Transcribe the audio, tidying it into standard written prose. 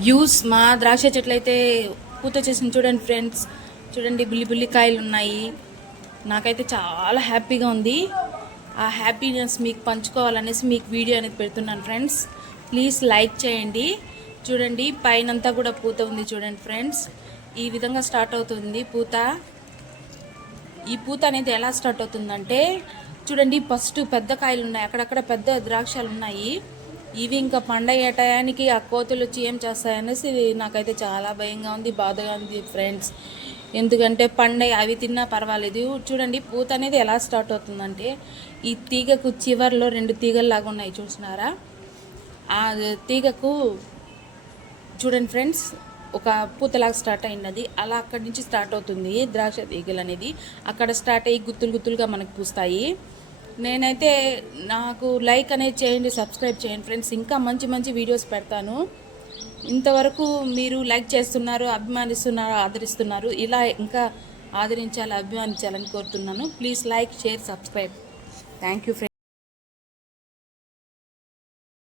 Use మా ద్రాక్ష చెట్లు అయితే పూత చేసింది చూడండి ఫ్రెండ్స్. చూడండి బుల్లి బుల్లి కాయలు ఉన్నాయి. నాకైతే చాలా హ్యాపీగా ఉంది. ఆ హ్యాపీనెస్ మీకు పంచుకోవాలనేసి మీకు వీడియో అనేది పెడుతున్నాను ఫ్రెండ్స్. ప్లీజ్ లైక్ చేయండి. చూడండి పైనంతా కూడా పూత ఉంది చూడండి ఫ్రెండ్స్. ఈ విధంగా స్టార్ట్ అవుతుంది పూత. ఈ పూత అనేది ఎలా స్టార్ట్ అవుతుందంటే చూడండి, ఫస్ట్ పెద్ద కాయలు ఉన్నాయి, అక్కడక్కడ పెద్ద ద్రాక్షలు ఉన్నాయి. ఇవి ఇంకా పండగ టయానికి ఆ కోతులు వచ్చి ఏం చేస్తాయనేసి నాకైతే చాలా భయంగా ఉంది, బాధగా ఉంది ఫ్రెండ్స్. ఎందుకంటే పండగ అవి తిన్నా పర్వాలేదు. చూడండి పూత అనేది ఎలా స్టార్ట్ అవుతుందంటే ఈ తీగకు చివర్లో 2 తీగల్లాగా ఉన్నాయి చూసినారా. ఆ తీగకు చూడండి ఫ్రెండ్స్ ఒక పూతలాగా స్టార్ట్ అయినది. అలా అక్కడి నుంచి స్టార్ట్ అవుతుంది ద్రాక్ష తీగలు అనేది. అక్కడ స్టార్ట్ అయ్యి గుత్తులు గుత్తులుగా మనకు పూస్తాయి. నేనైతే నాకు లైక్ అనేది చేయండి, సబ్స్క్రైబ్ చేయండి ఫ్రెండ్స్. ఇంకా మంచి మంచి వీడియోస్ పెడతాను. ఇంతవరకు మీరు లైక్ చేస్తున్నారు, అభిమానిస్తున్నారు, ఆదరిస్తున్నారు. ఇలా ఇంకా ఆదరించాలి, అభిమానించాలని కోరుతున్నాను. Please like, share, subscribe. Thank you friends.